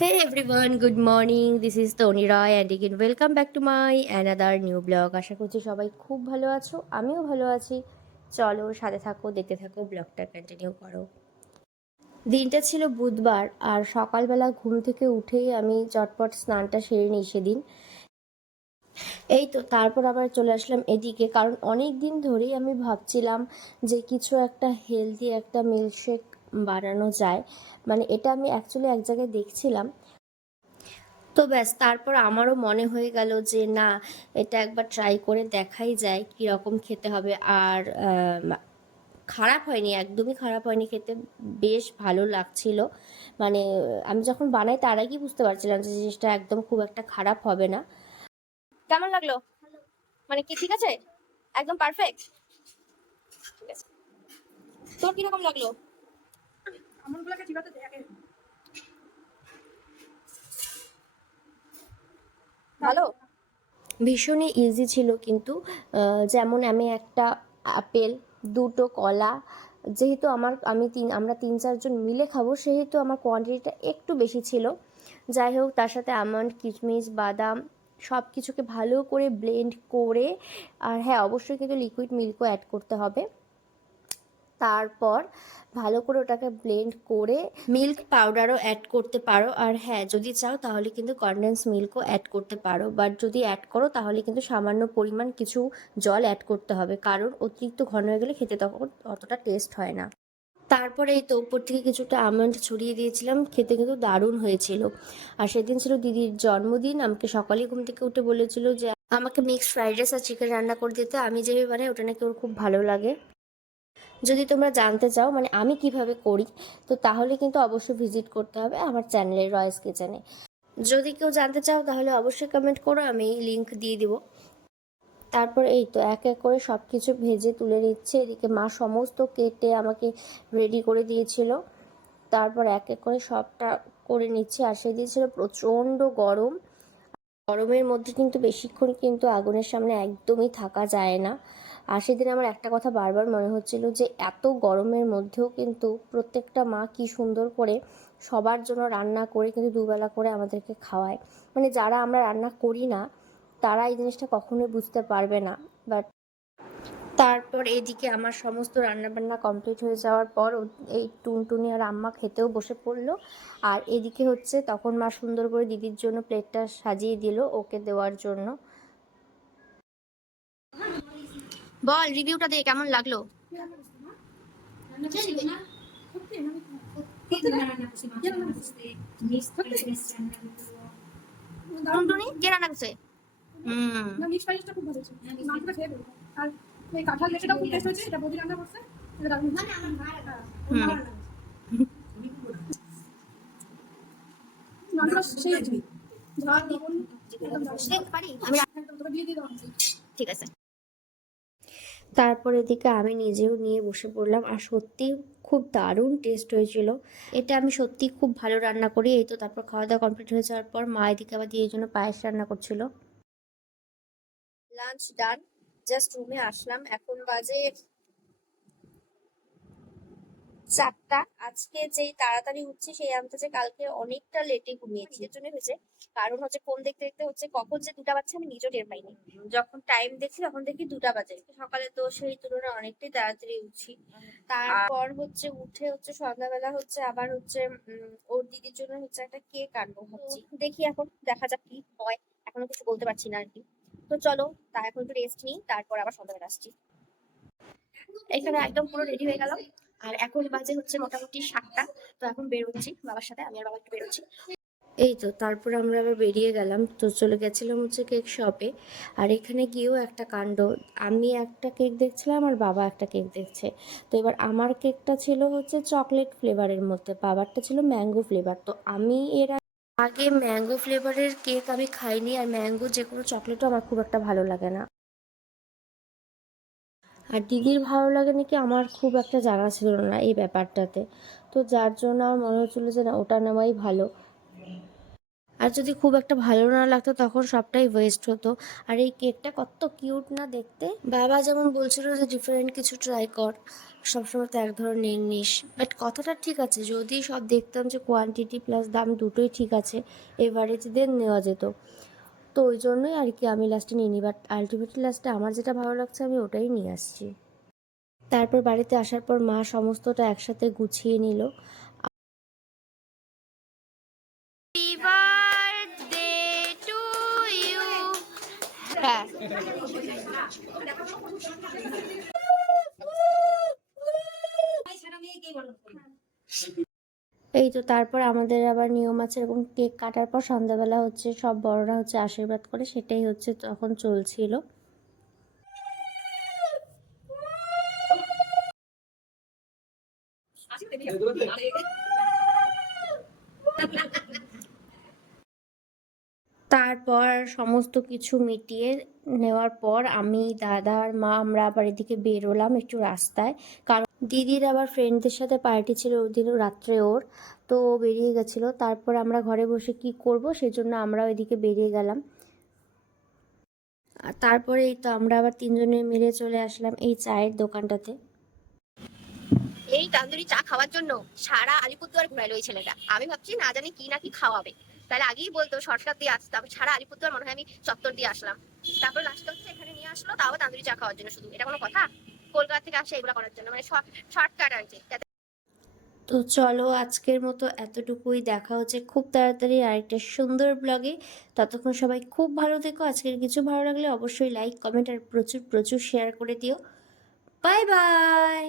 Hey everyone, good morning. This is Tony Roy and again welcome back to my another new blog. আশা করছি সবাই খুব ভালো আছো আমিও ভালো আছি চলো সাথে থাকো দেখতে থাকো ব্লগটা কন্টিনিউ করো দিনটা ছিল বুধবার আর সকালবেলা ঘুম থেকে উঠেই আমি চটপট স্নানটা সেরে নিই সেদিন এই তো তারপর আবার চলে আসলাম এদিকে কারণ অনেক দিন ধরেই আমি ভাবছিলাম যে কিছু একটা হেলদি একটা মিল্কশেক বানানো যায়। মানে এটা আমি অ্যাকচুয়ালি এক জায়গায় দেখছিলাম। তো ব্যাস, তারপর আমারও মনে হয়ে গেল যে না, এটা একবার ট্রাই করে দেখাই যায় কীরকম খেতে হবে। আর খারাপ হয়নি, একদমই খারাপ হয়নি খেতে, বেশ ভালো লাগছিল। মানে আমি যখন বানাই তার আগেই বুঝতে পারছিলাম যে জিনিসটা একদম খুব একটা খারাপ হবে না। কেমন লাগল? মানে কি ঠিক আছে? একদম পারফেক্ট তোর কীরকম লাগল? আমলগুলোকে চিবাতে দে আগে ভালো? ভীষণই ইজি ছিল কিন্তু যেমন আমি একটা আপেল, দুটো কলা, যেহেতু আমার, আমি তিন, আমরা তিন চারজন মিলে খাব, সেহেতু আমার কোয়ান্টিটিটা একটু বেশি ছিল। যাই হোক, তার সাথে আমন্ড কিশমিশ, বাদাম সব কিছুকে ভালো করে ব্লেন্ড করে, আর হ্যাঁ অবশ্যই কিন্তু লিকুইড মিল্কও অ্যাড করতে হবে। তারপর ভালো করে ওটাকে ব্লেন্ড করে মিল্ক পাউডারও অ্যাড করতে পারো। আর হ্যাঁ যদি চাও তাহলে কিন্তু কনডেন্স মিল্কও অ্যাড করতে পারো। বাট যদি অ্যাড করো তাহলে কিন্তু সামান্য পরিমাণ কিছু জল অ্যাড করতে হবে। কারণ অতিরিক্ত ঘন হয়ে গেলে খেতে তখন অতটা টেস্ট হয় না। তারপরে এই তো উপর থেকে কিছুটা আমন্ড ছড়িয়ে দিয়েছিলাম। খেতে কিন্তু দারুণ হয়েছিল। আর সেদিন ছিল দিদির জন্মদিন। আমাকে সকালে ঘুম থেকে উঠে বলেছিল যে, আমাকে মিক্সড ফ্রাইড রাইস আর চিকেন রান্না করে দিতে। আমি যেভাবে বানাই ওটা নাকি ওর খুব ভালো লাগে। যদি তোমরা জানতে চাও মানে আমি কীভাবে করি, তো তাহলে কিন্তু অবশ্যই ভিজিট করতে হবে আমার চ্যানেলের রয়েস কিচেনে। যদি কেউ জানতে চাও, তাহলে অবশ্যই কমেন্ট করো, আমি লিংক দিয়ে দিব। তারপর এই তো, এক এক করে সব কিছু ভেজে তুলে নিচ্ছে। এদিকে মা সমস্ত কেটে আমাকে রেডি করে দিয়েছিল। তারপর এক এক করে সবটা করে নিচ্ছে। আর সেদিন ছিল প্রচণ্ড গরম। গরমের মধ্যে কিন্তু বেশিক্ষণ কিন্তু আগুনের সামনে একদমই থাকা যায় না। আর সেদিন আমার একটা কথা বারবার মনে হচ্ছিল যে এত গরমের মধ্যেও কিন্তু প্রত্যেকটা মা কি সুন্দর করে সবার জন্য রান্না করে কিন্তু দুবেলা করে আমাদেরকে খাওয়ায়। মানে যারা আমরা রান্না করি না, তারা এই জিনিসটা কখনোই বুঝতে পারবে না। বাট তারপর এদিকে আমার সমস্ত রান্নাবান্না কমপ্লিট হয়ে যাওয়ার পর এই টুনটুনি আর আম্মা খেতেও বসে পড়ল। আর এদিকে হচ্ছে তখন মা সুন্দর করে দিদির জন্য প্লেটটা সাজিয়ে দিল ওকে দেওয়ার জন্য। বল রিভিউটা দে কেমন লাগল? টুনটুনি কে রান্না করছে? হুম। কাঁঠাল খুব টেস্ট হয়েছে এটা বৌদি রান্না করছে এটা দারুণ। ঠিক আছে। তারপর এদিকে আমি নিজেও নিয়ে বসে পড়লাম। আর সত্যি খুব দারুণ টেস্ট হয়েছিল। এটা আমি সত্যি খুব ভালো রান্না করি। এই তো তারপর খাওয়া দাওয়া কমপ্লিট হয়ে যাওয়ার পর মা এদিকে আবার দিয়ে জন্য পায়েস রান্না করছিল। লাঞ্চ ডান জাস্ট রুমে আসলাম। এখন বাজে চারটা। আজকে যেই তাড়াতাড়ি উঠছি সেই আন্দাজে কালকে অনেকটা লেটে ঘুমিয়েছি। এর জন্য হয়েছে। কারণ হচ্ছে ফোন দেখতে দেখতে হচ্ছে কখন যে দুটা বাজছে আমি নিজেও টের পাইনি। যখন টাইম দেখছি তখন দেখি দুটা বাজে। সকালে তো সেই তুলনায় অনেকটাই তাড়াতাড়ি উঠছি। তারপর হচ্ছে উঠে হচ্ছে সন্ধ্যাবেলা হচ্ছে আবার হচ্ছে ওর দিদির জন্য হচ্ছে একটা কেক আনব ভাবছি। দেখি এখন দেখা যাক কি হয়। এখনও কিছু বলতে পারছি না আর কি তো চলো তা এখন একটু রেস্ট নিই তারপর আবার সন্ধ্যাবেলা আসছি। এখানে একদম পুরো রেডি হয়ে গেলাম। আর এখন বাজে হচ্ছে মোটামুটি সাতটা। তো এখন বেরোচ্ছি বাবার সাথে, আমি আর বাবা একটু বেরোচ্ছি। এই তো, তারপর আমরা আবার বেরিয়ে গেলাম। তো চলে গেছিলাম হচ্ছে কেক শপে। আর এখানে গিয়েও একটা কাণ্ড। আমি একটা কেক দেখছিলাম আর বাবা একটা কেক দেখছে। তো এবার আমার কেকটা ছিল হচ্ছে চকলেট ফ্লেভারের মধ্যে, বাবারটা ছিল ম্যাঙ্গো ফ্লেভার। তো আমি এর আগে ম্যাঙ্গো ফ্লেভারের কেক আমি খাইনি। আর ম্যাঙ্গো যে কোনো চকলেটও আমার খুব একটা ভালো লাগে না। আর দিদির ভালো লাগে নাকি আমার খুব একটা জানা ছিল না এই ব্যাপারটাতে। তো যার জন্য আমার মনে হচ্ছিল যে না, ওটা নেওয়াই ভালো। আর যদি খুব একটা ভালো না লাগতো তখন সবটাই ওয়েস্ট হতো। আর এই কেকটা কত কিউট না দেখতে। বাবা যেমন বলছিল যে ডিফারেন্ট কিছু ট্রাই কর। সবসময় তো এক ধরনের নিস। বাট কথাটা ঠিক আছে, যদি সব দেখতাম যে কোয়ান্টিটি প্লাস দাম দুটোই ঠিক আছে এভারেজদের নেওয়া যেত। তো ওই জন্যই আর কি আমি লাস্টে নিয়ে নিই বাট আলটিমেটলি লাস্টে আমার যেটা ভালো লাগছে আমি ওটাই নিয়ে আসছি। তারপর বাড়িতে আসার পর মা সমস্তটা একসাথে গুছিয়ে নিল। হ্যাঁ। এই তো তারপর আমাদের আবার নিয়ম আছে এবং কেক কাটার পর সন্ধ্যাবেলা হচ্ছে সব বড়রা হচ্ছে আশীর্বাদ করে সেটাই হচ্ছে তখন চলছিল। তারপর সমস্ত কিছু মিটিয়ে নেওয়ার পর আমি দাদা আর মা আমরা আবার এদিকে বেরোলাম একটু রাস্তায়। কারণ দিদির আবার ফ্রেন্ডদের সাথে পার্টি ছিল ওই দিনও রাত্রে ওর। তো বেরিয়ে গেছিল। তারপর আমরা ঘরে বসে কি করব সেজন্য আমরা ওইদিকে বেরিয়ে গেলাম। আর তারপরে এই তো আমরা আবার তিনজনে মিলে চলে আসলাম এই চায়ের দোকানটাতে। এই তান্দুরি চা খাওয়ার জন্য সারা আলিপুরদুয়ার ঘুরাইলো ওই ছেলেটা। আমি ভাবছি না জানি কি না কি খাওয়াবে। তাহলে আগেই বলতো শর্টকাট দিয়ে আসতাম সারা আলিপুরদুয়ার মনে হয় আমি চত্বর দিয়ে আসলাম। তারপর লাস্ট হচ্ছে এখানে নিয়ে আসলো, তাও তান্দুরি চা খাওয়ার জন্য শুধু। এটা কোনো কথা? কলকাতা থেকে আসে এগুলো করার জন্য মানে শর্টকাট আর কি। তো চলো আজকের মতো এতটুকুই। দেখা হচ্ছে খুব তাড়াতাড়ি আরেকটা সুন্দর ব্লগে ততক্ষণ সবাই খুব ভালো থেকো। আজকের কিছু ভালো লাগলে অবশ্যই লাইক কমেন্ট আর প্রচুর প্রচুর শেয়ার করে দিও। Bye bye